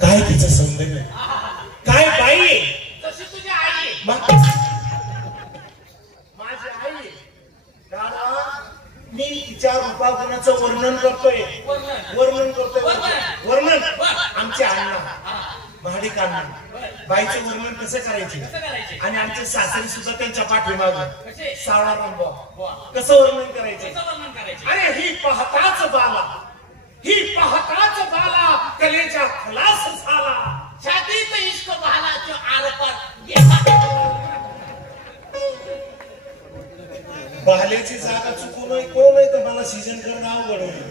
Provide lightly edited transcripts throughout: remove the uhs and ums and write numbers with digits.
काय तिचं सौंदर्य, काय बाई, तशी तुझी आई, माझी आई. मी तिच्या रूपागुणाचं वर्णन करतोय, वर्णन. आमचे अण्णा महाडिक अण्णा बाईचे वर्णन कसं करायचे, आणि आमचे सासरी सुद्धा त्यांच्या पाठीमागं सावळा रंबा कसं वर्णन करायचे. अरे ही पाहताच बाला, ही पाहताच बाला कलेचा खलास झाला, छातीत इश्क बहाला जो आरपार. बहाल्याची जागा चुकून कोण आहे तर मला सीजन करणं अवघड होईल.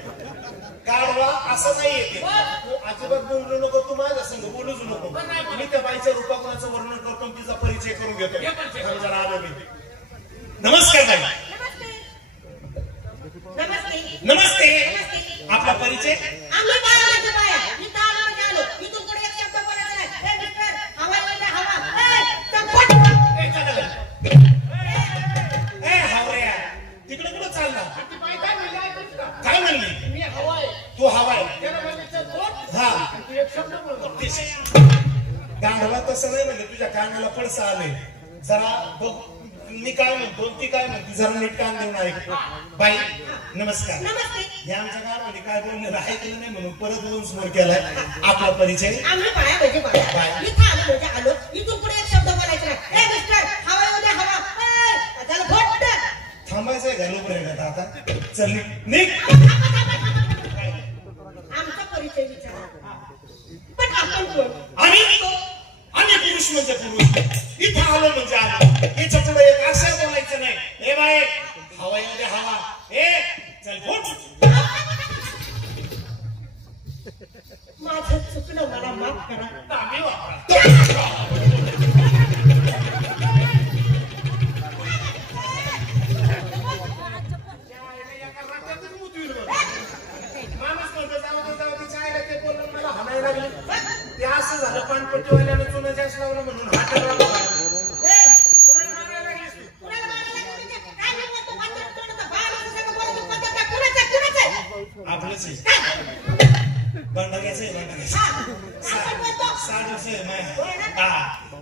गाढवा असं नाही येते, तू अजिबात बोलू नको, तू माझ्या संग बोलूच नको. मी त्या बाईच्या रूपागुणाचं वर्णन करतो, तिचा परिचय करून घेतो. जरा आलो मी. नमस्कार बाई. नमस्ते. आपला परिचय. तिकडे कुठं चालला, काय म्हणली. मी हवाय, तू हवाय. हा गांडवा तसं नाही म्हणले, तुझ्या कानाला पडसा आले. जरा बघ मी काय म्हणतो ती काय म्हणते, जरा नीट कान देऊन ऐक. बाई नमस्कार. हे आमच्या गावामध्ये काय बोलणं ऐकलं नाही म्हणून परत बोलून समोर केलाय. आपला परिचय. थांबायचंय का लोक आता. चल निघ. आमचा परिचय विचारा. आम्ही पुरुष म्हणजे पुरुष, इथं आलो म्हणजे आलो. हिच्या पुढे एक असं बोलायचं नाही. हे बाई हवा येऊ दे हवा. ए चल फुट. माझं चुकलं, मला माफ करा. आम्ही वापरा. ते असं झालं पानपट्टीवाल्याने चुना जास्त लावलं म्हणून हात लावला. आपलंच आहे भांडाऱ्याचं आहे,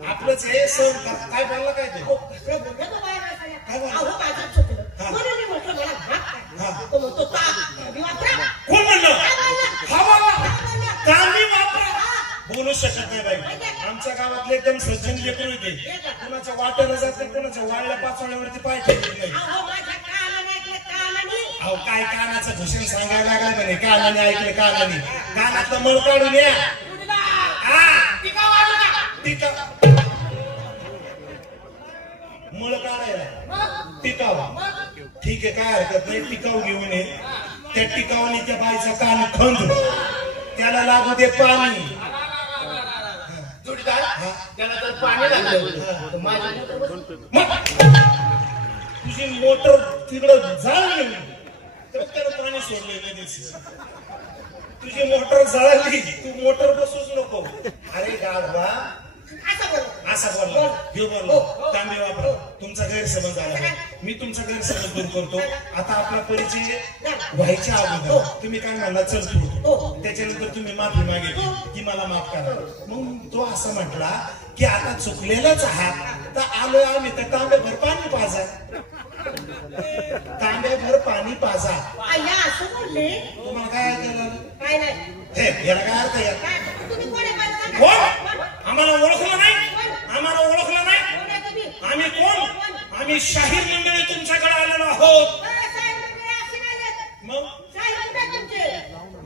आपलंच आहे. सण काय बोलला काय ते कोण म्हणलं बोलू शकत नाही बाई. आमच्या गावातले एकदम सज्जन लेकरू होते, कुणाच्या वाट्याला जाते, कुणाच्या वाळल्या पाचोळ्यावरती पाय ठेवत नाही. अहो काय कानाचं भूषण सांगायला लागला म्हणे, कानाने ऐकले, कानाने कानातलं मळ काढून या. मळ काढायला टिकावा. ठीक आहे काय हरकत नाही, टिकाऊ घेऊन ये. त्या टिकावाने त्या बाईचा कान खंद, त्याला लागू दे पाणी. त्याला जर पाणी लागलं तुझी मोटर तिकडं जाळली तर त्याला पाणी सोडले. तुझी मोटर जळाली, तू मोटर बसूच नको. अरे गाढवा असं बोलला, हे बोललो तांबे वापरा. तुमचा गैरसमज झाला, मी तुमचा गैरसमज दूर करतो. आता आपला परिचय व्हायच्या अगोदर तुम्ही काय म्हणला चल तू, त्याच्यानंतर तुम्ही माफी मागितली की मला माफ करा. मग तो असं म्हटला की आता चुकलेलाच आहात तर आलोय आम्ही तर तांब्याभर पाणी पाजा, तांब्याभर पाणी पाजा. असं बोलले तुम्हाला काय ऐकायला काय नाही. याला काय अर्थ आहे. आम्हाला ओळखलं नाही, आम्हाला ओळखलं नाही. आम्ही कोण? आम्ही शाहीर मंडळी तुमच्याकडे आलेलो आहोत. मग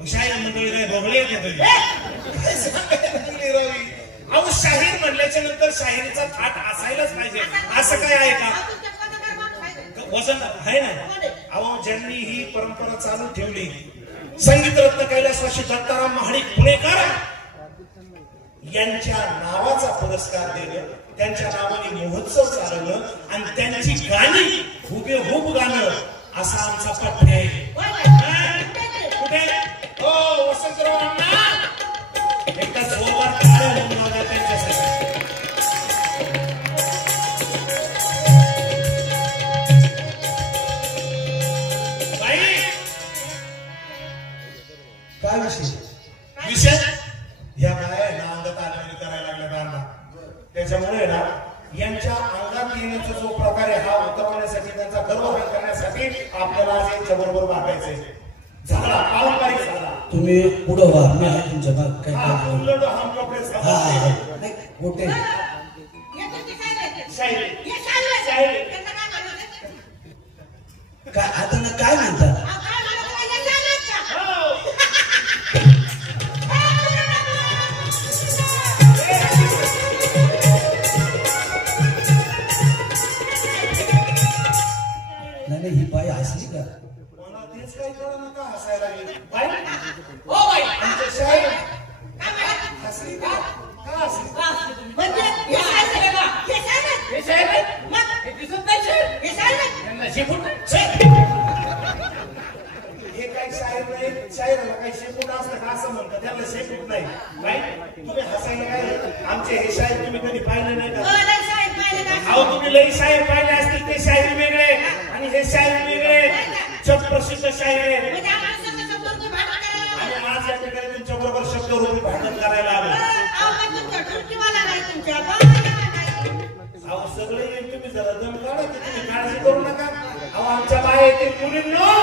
शाहीर मंडळी नाही भोगले येते. अहो शाहीर म्हणल्याच्या नंतर शाहिरीचा थाट असायलाच पाहिजे, असं काय आहे का? वजन आहे ना. अहो ज्यांनी ही परंपरा चालू ठेवली, संगीत रत्न कैलासवासी दत्ताराम महाडिक पुणेकर यांच्या नावाचा पुरस्कार देणं, त्यांच्या नावाने महोत्सव चालवणं आणि त्यांची गाणी हुबेहूब गाणं असा आमचा पट्टे आहे. कुठे हो वसंतराव अण्णा एका जोरदार टाळ्या म्हणून होत्या त्यांच्यासाठी. त्यांच्या अंगात येण्याचा जो प्रकार आहे हा उतरवण्यासाठी त्यांचा गर्व व्यक्त करण्यासाठी आपल्याला आज यांच्याबरोबर वागायचंय. झाला पारंपरिक झाला. तुम्ही पुढं व्हा, मी आहे तुमच्या भाग काय काय उलट हम कपडे नाही मोठे काय आता ना काय म्हणतात नाही ही बाई हसली का मला तेच काही कळलं नका हसायला लागले. बाई ओ बाई आमच्या शाळेत हसली का? का हसली? म्हणजे हे साहेब आहे का? हे साहेब आहे? हे दिसत नाही साहेब. यांना शिकून हे काही शाहीर नाही, शाहिराला काही शेपूट असतं का असं म्हणतात, त्यांना शेपूट नाही. बाई तुम्ही हसायला काय? आमचे हे शाहीर तुम्ही कधी पाहिले नाही का? अहो तुम्ही लई शाहीर पाहिले असतील, ते शाहीर वेगळे आणि हे शाहीर वेगळे. जगप्रसिद्ध शाहीर आहे आणि माझ्या ठिकाणी तुमच्या बरोबर शब्दरूपी भांडण करायला आलो. अहो सगळे येईल, तुम्ही जरा दम काढा की तुम्ही काळजी करू नका. अहो आमच्या बाया येतील मुलींनो,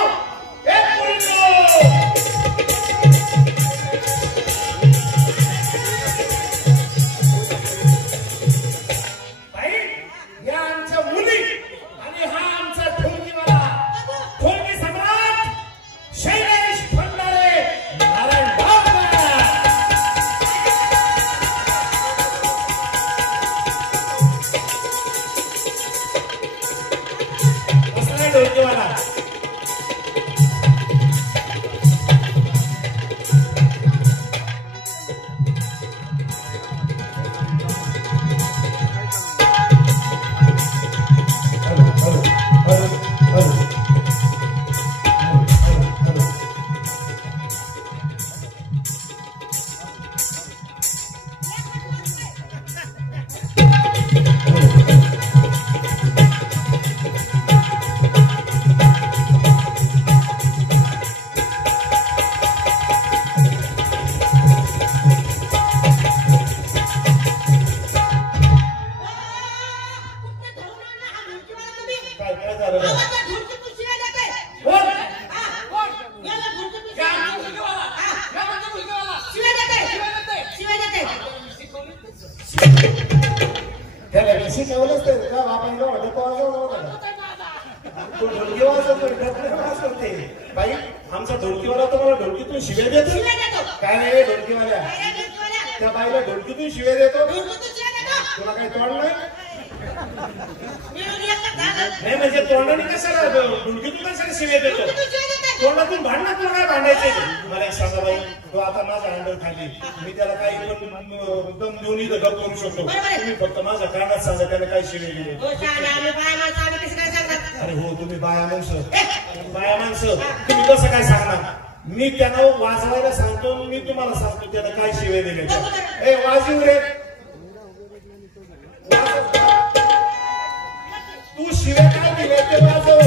बाई आमचा ढोलकीवाला तुम्हाला ढोलकीतून शिव्या देतो. काय नाही ढोलकीवाल्या, त्या बाईला ढोलकीतून शिव्या देतो. तुला काही तोंड नाही? नाही म्हणजे तोंडाने कशाला ढोलकीतून कशाला शिव्या देतो? तोंडातून भांडणं, तुला काय भांडायचे? मला एक सांगा बाई, तो आता माझा हँडल खाली, मी त्याला काही पण दम देऊन इथं गप करू शकतो. तुम्ही फक्त माझ्या कानात सांगा त्याला काय शिव्या दिले. अरे हो तुम्ही बाया माणसं तुम्ही कसं काय सांगणार? मी त्यांना वाजवायला सांगतो, मी तुम्हाला सांगतो त्याला काय शिवे दिले. ए वाजव रे, तू शिवे काय दिले ते वाजव.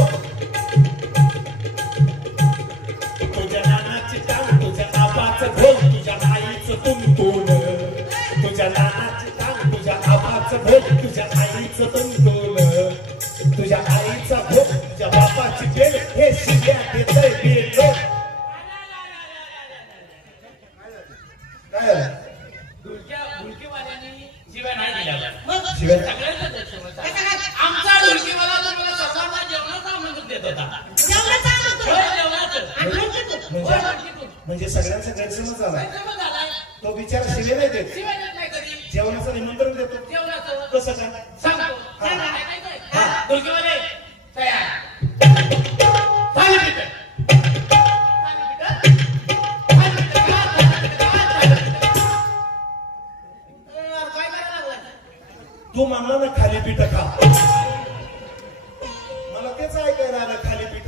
तुझ्या नानाची टांग, तुझ्या आबाचं ढोल, तुझ्या आईचं तुंतून. तुझ्या नानाची टांग, तुझ्या आबाचं ढोल, तुझ्या आईचं तुंतून. तुझ्या आईचा भोग, तुझ्या बापाची बेल, हे शिव्या देतय बेल. काय ढोलकीवाल्याने शिव्या नाही दिल्या. शिव्या आमचा ढोलकीवाला तुम्हाला सर्वांना जेवणाचा आमंत्रण देत होता. म्हणजे सगळ्यांचा गैरसमज झाला. तो बिचार शिवे नाही देत, जेवणाचं निमंत्रण देतो. कसं काय सांगतो. ढोलकीवाले तयार. तू म्हणला ना खाली पीठ खा, मला तेच ऐकायला आलं. खाली पीठ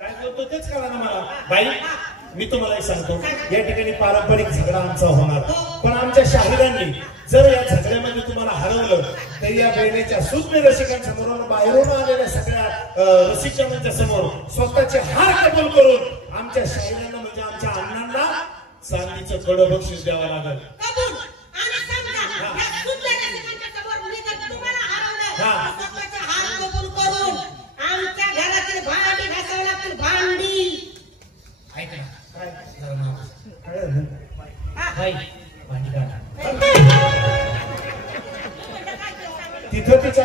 काय बोलतो तेच करा ना मला. बाई मी तुम्हाला एक सांगतो, या ठिकाणी पारंपरिक झगडा आमचा होणार, पण आमच्या शाहिरांनी जर या झगड्यामध्ये तुम्हाला हरवलं तर या बहिणीच्या सुज्ञ रसिकांसमोर, बाहेरून आलेल्या सगळ्या रसिकांच्या समोर स्वतःचे हार कबूल करून आमच्या शाहिरांना म्हणजे आमच्या अण्णांना चांदीचं कडं बक्षीस द्यावं लागेल.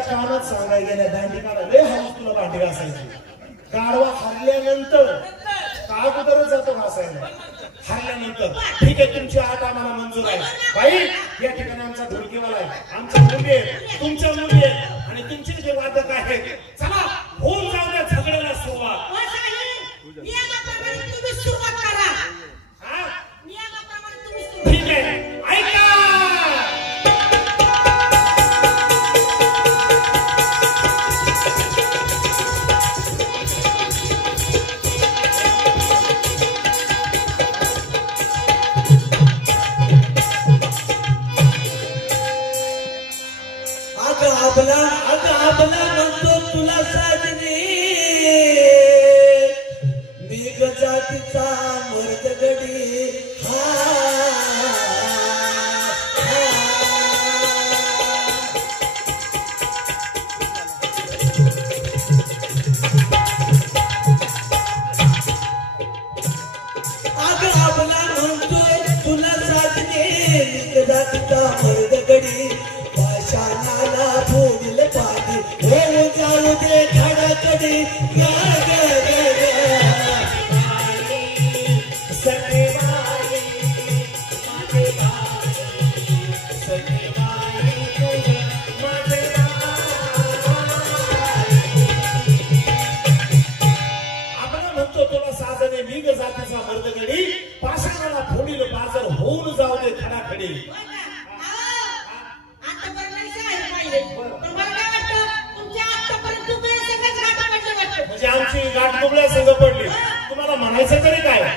कानात सांगाय गेल्या दांडी काढा लय हाऊस तुला भांडी घासायची. गाढवा हरल्यानंतर का अगोदरच जातो घासायला हरल्यानंतर. ठीक आहे तुमची आठ आम्हाला मंजूर आहे. बाई या ठिकाणी आमचा ढोलकीवाला आहे, आमच्या मुली आहेत, तुमच्या मुली आहेत आणि तुमचे जे वादक आहेत. चला होऊन जाऊ द्या झगड्याला सुरुवात. नियमाप्रमाणे तुम्ही सुरुवात करा. हा नियमाप्रमाणे तुम्ही सुरुवात. ठीक आहे ऐका. आपला म्हणतो तुला साजनी मेघ जातीचा मर्द गडी. आपला म्हणतोय तुला साजनी मेघ जातीचा मर्द गडी. पाषाणाला फोडील पाणी होऊ जाऊ दे खडाखडी. आपण म्हणतो तुला साधने मीघ जातीचा मर्दगडी. पाषाणाला फोडील बाजार होऊन जाऊ दे खडाखडी. म्हणजे आमची गाठ दुबळ्या संघ पडली. तुम्हाला म्हणायचं तरी काय.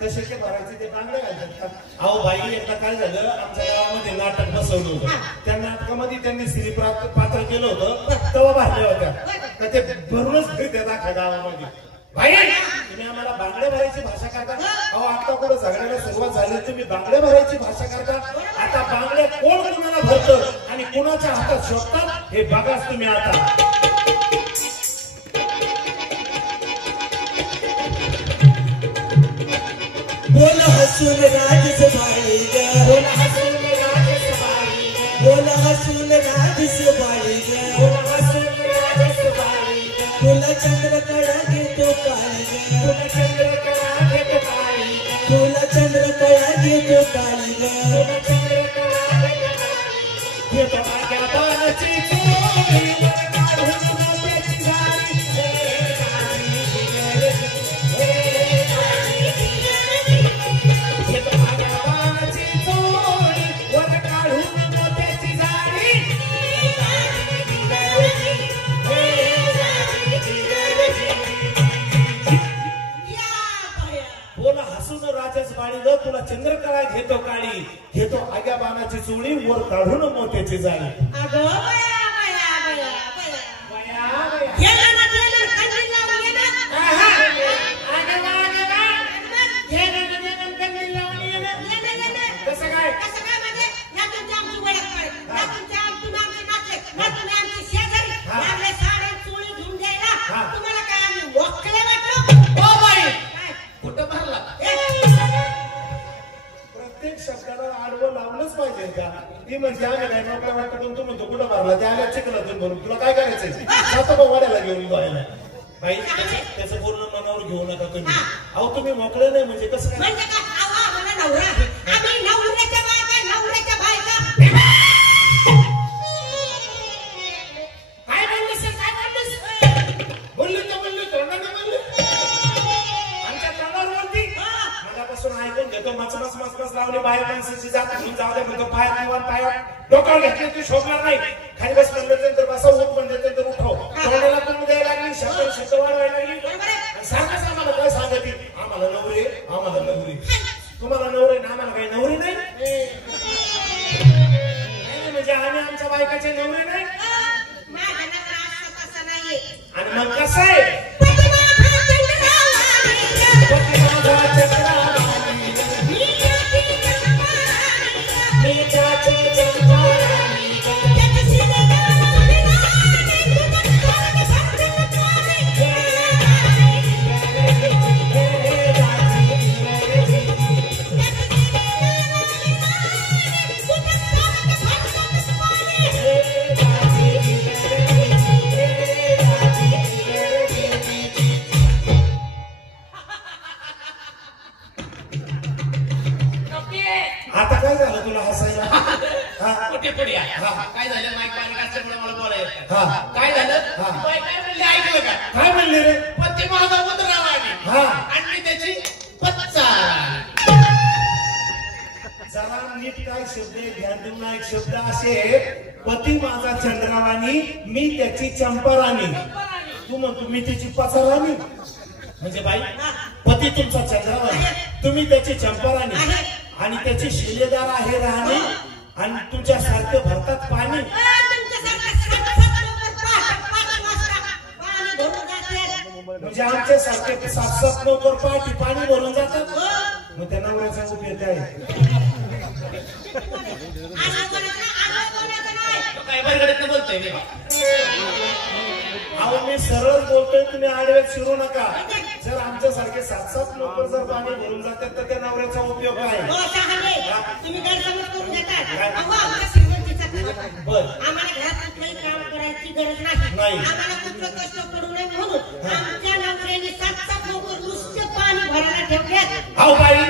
कशाचे भरायचे ते बांगडे घालतात. अहो बाई एकदा काय झालं आमच्या गावामध्ये नाटक बसवलं होतं. त्या नाटकामध्ये त्यांनी स्त्री पात्र केलं होतं. तवा भरल्या होत्या तर ते भरूनच फिरतात अख्ख्या गावामध्ये. भाई तुम्ही आम्हाला बांगड्या भरायची भाषा करता. अहो आता कुठं झगड्याला सुरुवात झाली तुम्ही बांगड्या भरायची भाषा करता. आता बांगड्या कोण कुणाला भरतं आणि कुणाच्या हातात शोधतात हे बघाच तुम्ही आता. बोल हसून राजस बाळी ग. बोल हसून राजस बाळी ग. बोल हसून राजस बाळी ग. बोल हसून राजस बाळी ग. तुला चंद्रकळा घेतो काळी ग. तुला चंद्रकळा घेतो काळी ग. तुला चंद्रकळा घेतो काळी ग. तुला चंद्रकळा घेतो काळी. घेतो माझ्या बाणाची चोरी वर काढून मोत्याची झाडी. तुला चंद्रकळा घेतो काळी. घेतो आग्या बाणाची चोळी वर काढून मोत्याची जाळी. ती म्हणजे आम्ही नाही नोकऱ्या वाटून तुम्ही तो कुठं मारला त्या आल्या चिखलातून भरून तुला काय करायचंय. जातो का वाड्याला घेऊन जायला. बाई त्याचं पूर्ण मनावर घेऊ नका तुम्ही. अहो तुम्ही मोकळे नाही म्हणजे कसं काय? म्हणजे काय? आम्हाला नवरा आहे. आम्ही नवऱ्याच्या बायका नवऱ्याच्या बायका. काय बोलले सर? काय बोलले? बोलले तर बोलले, तोंडाने बोलले. आमच्या तोंडावर बोलती. मनापासून ऐकून घेतो. मच लावली बाहेर माणसाची जात घेऊन जाऊ दे म्हणतो. पाय पायावर डोक्यावर घेतले ती शोभणार नाही. खाली बस म्हणलं तर बसा, उठ म्हणलं तर उठव. तोंडाला तुम्ही द्यायला लागली, शब्द वाढवायला लागली. सारखंच आम्हाला काय सांगते? आम्हाला नवरे, आम्हाला नवरी. तुम्हाला नवरे ना आम्हाला काही नवरी नाही म्हणजे आम्ही आमच्या बायकाचे नवरे नाही. माझा नवरा असं तसं नाहीये. आणि मग कसं आहे? आता काय झालं तुला हसायला? काय झालं? माईक बारीक असल्यामुळे मला बोलायचं. हा काय झालं? बाई काय म्हणले ऐकलं का? काय म्हणले रे? पती माझा उतरावा आणि मी त्याची पच्चा. जरा नीट काय शब्द आहे, ध्यान देऊन एक शब्द असे पती माझा चंद्रावाणी, मी त्याची चंपाराणी. तू म्हणतो मी त्याची पचाराणी. म्हणजे बाई पती तुमचा चंद्रावाणी, तुम्ही त्याची चंपाराणी आणि त्याची शिलेदार आहे राहणे आणि तुमच्या सारखं भरतात पाणी. म्हणजे आमच्या सारखे 7-7 नोकर पाठी पाणी भरून जातात. मग त्या नवऱ्याचा उपयोग आहे. काय बरगडत बोलतोय मी? अहो मी सरळ बोलतोय, तुम्ही आडव्यात शिरू नका. जर आमच्या सारखे 7-7 नोकर जर पाणी भरून जातात तर त्या नवऱ्याचा उपयोग आहे. तुम्ही गैरसमज करून घेतात. आमच्या श्रीमंतीचा बर आम्हाला घरात कुठलंही काम करायची गरज नाही. आम्हाला कुठलं कष्ट पडू नये म्हणून आमच्या नवऱ्याने 7-7 नोकर नुसते पाणी भरायला ठेवल्यात. अहो बाई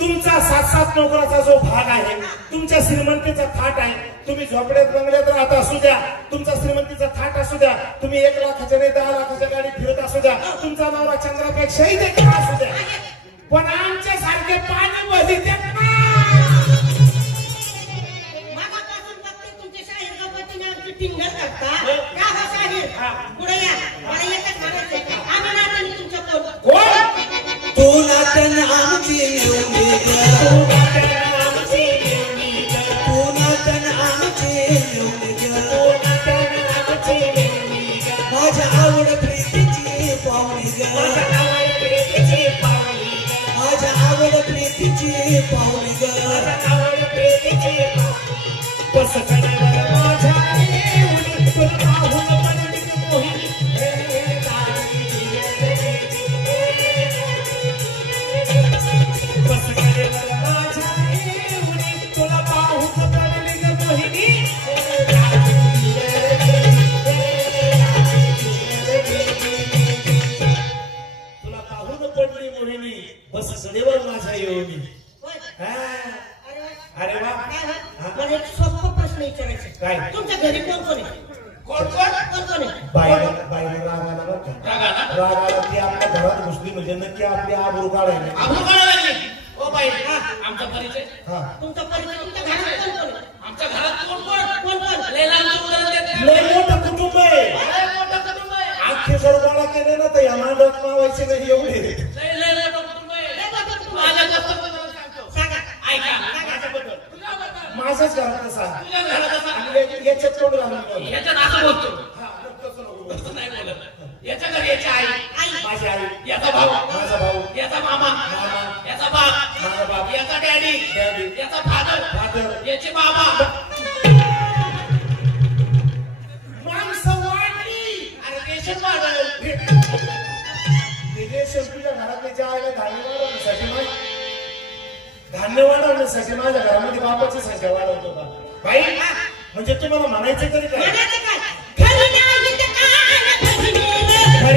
तुमचा 7-7 नोकराचा जो भाग आहे, तुमच्या श्रीमंतीचा थाट आहे. तुम्ही झोपड्यात बंगल्यात राहत असू द्या, तुमचा श्रीमंतीचा थाट असू द्या, तुम्ही 1 लाखाच्या नाही 10 लाखाच्या गाडीत फिरत असू द्या, तुमचा नवरा चंद्रापेक्षाही देखील असू द्या, पण आमच्या सारखे पाणी मध्ये मागापासून बघते तुमच्या शाहीर गणपतीने आमची टिंगल करता. का हो शाहीर? पुढे या. मला एकच म्हणायचंय, आम्ही नात्याने तुमच्या कोण? तू नातन आमची येऊनी ग, तू नातन आमची येऊनी ग, तू नातन आमची येऊनी ग, तू नातन आमची येऊनी ग. माझ्या आवड प्रीतीची पाहुणी ग, माझ्या आवड प्रीतीची पाहुणी ग, माझ्या आवड प्रीतीची पाहुणी ग, माझ्या आवड प्रीतीची पाहुणी. कसं करायला माझ्या येऊनी तुला पाहून पडली मोहिनी. तुला पाहून पडली ग मोहिनी. तुला पाहून पडली मोहिनी, बस सडेवर माझ्या येऊनी. अरे वा. मला एक सोपा प्रश्न विचारायचा. काय? तुमच्या घरी कोण कोण आहे? कोण कोण? कोण कोण आहे? बाहेर रागाला बरं का? रागाला ती आपल्या घरात घुसली म्हणजे नक्की आपली आबरू काढायला. आबरू काढायला लागली. ओ बाई आमचा परिचय. तुमचा परिचय. तुमच्या घरात कोण कोण आहे? आमच्या घरात कोण कोण? कोण कोण? लय लांबचं उदाहरण देते. लय मोठं कुटुंब आहे. लय मोठं कुटुंब आहे. अख्खे जर गोळा केले ना तर या मांडवात मावायचे नाही एवढे. लय मोठं कुटुंब आहे. लय मोठं कुटुंब आहे. माझ्या जास्त बद्दल सांगतो. सांगा. ऐका. माझ्याबद्दल. तुझ्याबद्दल. माझ्याच घरात सांग. तुझ्या घरात असं. आणि याच्यात तोंड घालून बोल. याच्यात असं बोलतो. तसं नाही बोलत. याच्या घरी याची आई, माझी आई, याचा भाऊ, माझा भाऊ, याचा मामा, याचा बाप, माझा बाप, याचा डॅडी, याचा फादर, याचे बाबा. माणसं वाढली. अरे रेशन वाढलं. रेशन तुझ्या घरात त्याच्या आईला धान्य वाढवण्यासाठी माझ्या घरामध्ये बापाची संख्या वाढवतो का बाई? म्हणजे तुम्हाला म्हणायचं तरी काय? म्हणायचं काय? घरी नाही तर काय? घरी नाही.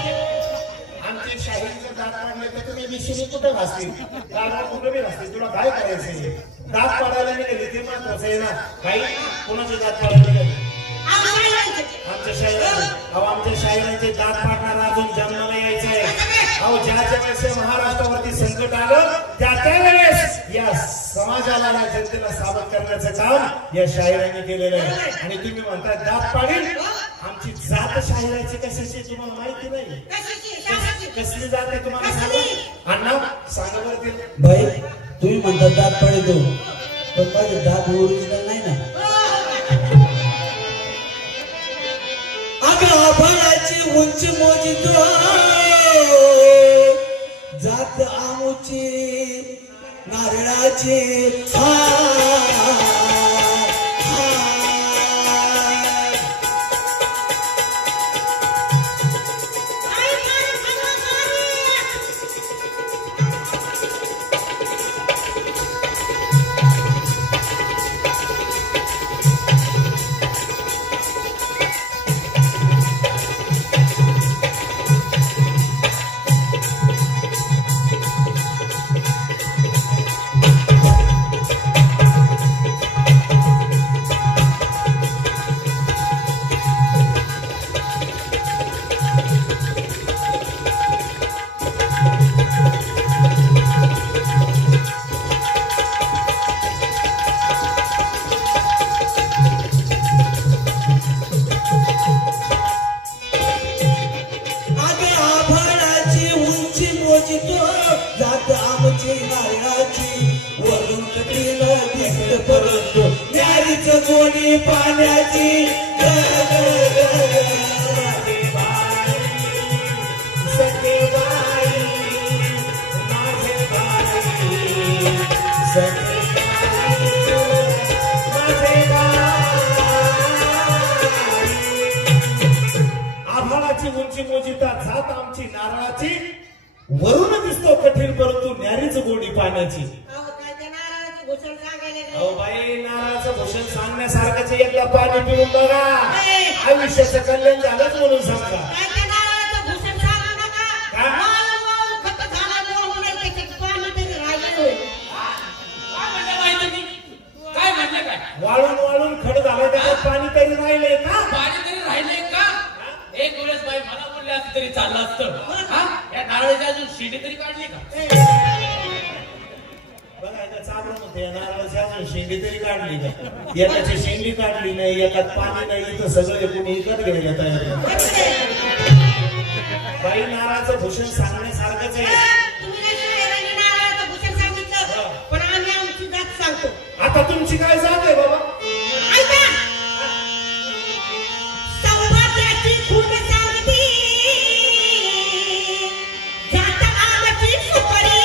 आमचे शाहीरचे दात पाडले तर तुम्ही विषयी कुठे घासतील दात कुठे बी घासतील तुला काय करायचंय दात पाडायला निघाले ते महत्वाचं आहे ना काही कोणाचे दात पाडायला निघाले आमच्या शाहिरांचे अहो आमच्या शाहिरांचे दात पाडणार अजून जन्माला यायचं आहे अहो ज्या वेळेस महाराष्ट्रावरती संकट आलं त्या वेळेस या समाजाला या जनतेला सावध करण्याचं काम या शाहिरांनी केलेलं आहे आणि तुम्ही म्हणता दात पाडील आमची जात शाहिराची कशाची तुम्हाला माहिती नाही कसली जात आहे तुम्हाला सांगा अण्णा सांगा बरं ते भाई तुम्ही म्हणता दात पाडतो पण माझे दात ओरिजिनल नाही ना अगं आभाळाची उंची मोजितो जात आमुची नारळाची गोणी पाण्याची आभाळाची उंची मोजिता जात आमची नारळाची वरून दिसतो कठीण परंतु न्यारीच गोडी पाण्याची अहो बाई नारळाचं भूषण सांगण्यासारखंच एकदा पाणी पिऊन बघा आयुष्याचं कल्याण झालंच म्हणून सांगा वाळून वाळून खड झालं त्याच्यात पाणी तरी राहिलंय का पाणी तरी राहिलंय का एक वेळेस बाई मला बोलले असं तरी चाललं असतं या नारळाची अजून शिडी तरी काढली का बघा एका चाबडं म्हणते नारळाची अजून शेंडी तरी काढली का एकाची शेंडी काढली नाही एकात पाणी नाही इथं सगळं तुम्ही इकत गेले तयार बाई नारळाचं भूषण सांगण्यासारखंच आहे पण आम्ही आमची जात सांगतो आता तुमची काय जात आहे बाबा सौभाग्याची खून सांगती जात आमची सुपरी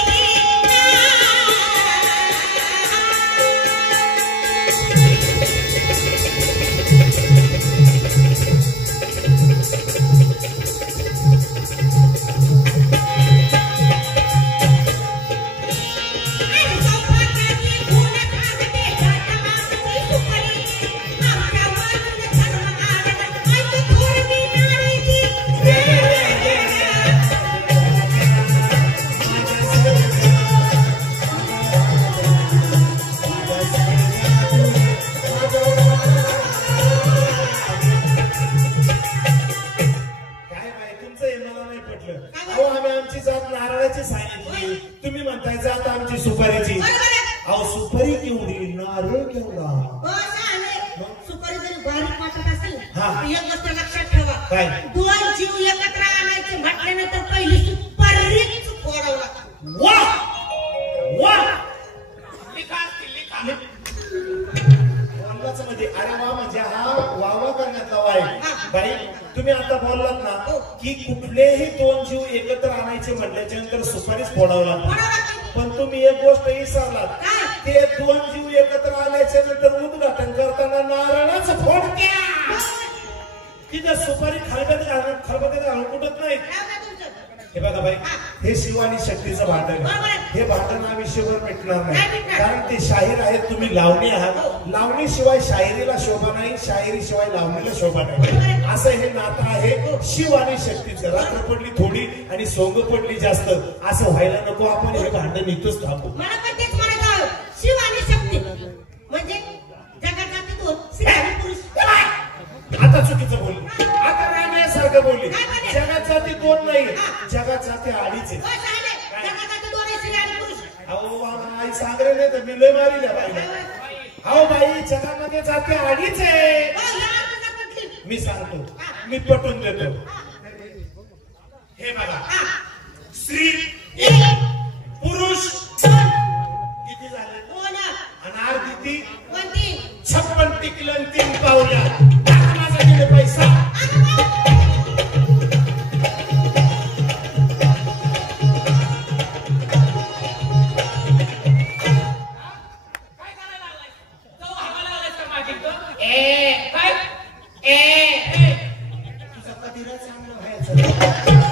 सौभाग्याची खून सांगते जात आमची सुपरी काय दोन जीव एकत्र आणायचे म्हटल्यानंतर पहिली सुपारीच फोडावं लागतं. वा वा लिखा लिखा बोललाच म्हणजे अरे वा म्हणजे हा वावा करण्याचा वाय बाई तुम्ही आता बोललात ना की कुठलेही दोन जीव एकत्र आणायचे म्हटल्याच्या नंतर सुपारीच फोडावं लागतं. फोडावं लागतं. पण तुम्ही एक गोष्ट विसरलात काय? ते दोन जीव एकत्र आल्याच्या नंतर उद्घाटन करताना नारळाच फोडत्या तिथं सुपारी खलबत्यात घालून कुठत नाही. राहू द्या तुमचं. हे बघा बाई हे शिव आणि शक्तीचं भांडण बरोबर आहे. आहे. हे भांडण आयुष्यभर मिटणार नाही नाही मिटणार. कारण ते शाहीर आहेत तुम्ही लावणी आहात. लावणीशिवाय शाहिरीला शोभा नाही शाहिरीशिवाय लावणीला शोभा नाही. असं हे नातं आहे शिव आणि शक्तीचं. रात्र पडली थोडी आणि सोंग पडली जास्त असं व्हायला नको. आपण हे भांडण इथंच थांबू. मला पण तेच म्हणायचं शिव आणि शक्ती म्हणजे जगात जाते दोन स्त्री आणि पुरुष. आता चुकीचं बोलली. आता रामायासारखं बोलली. काय बोलले? जगात जाती दोन नाही जगात जाते अडीच आहे. हो, शाहिले. जगात जाते दोन आहे, स्त्री आणि पुरुष. अहो बाबा आई सांगरे नाही तर मी लय मारील्या बाईला. अहो बाई जगामध्ये जाते अडीच आहे. हो, या अर्थात म्हटली. मी सांगतो मी पटवून देतो. हे बघा स्त्री एक, पुरुष दोन, किती झाले दोन, आणि अर्धी ती कोणती? 56 टिकलं 3 पावल्या. माझा गेले पैसा. काय करायला लागलाय? जाऊ हवाला लागायचं का माझी इथं? ए काय ए तुझा कधीरा चांगला व्हायचा.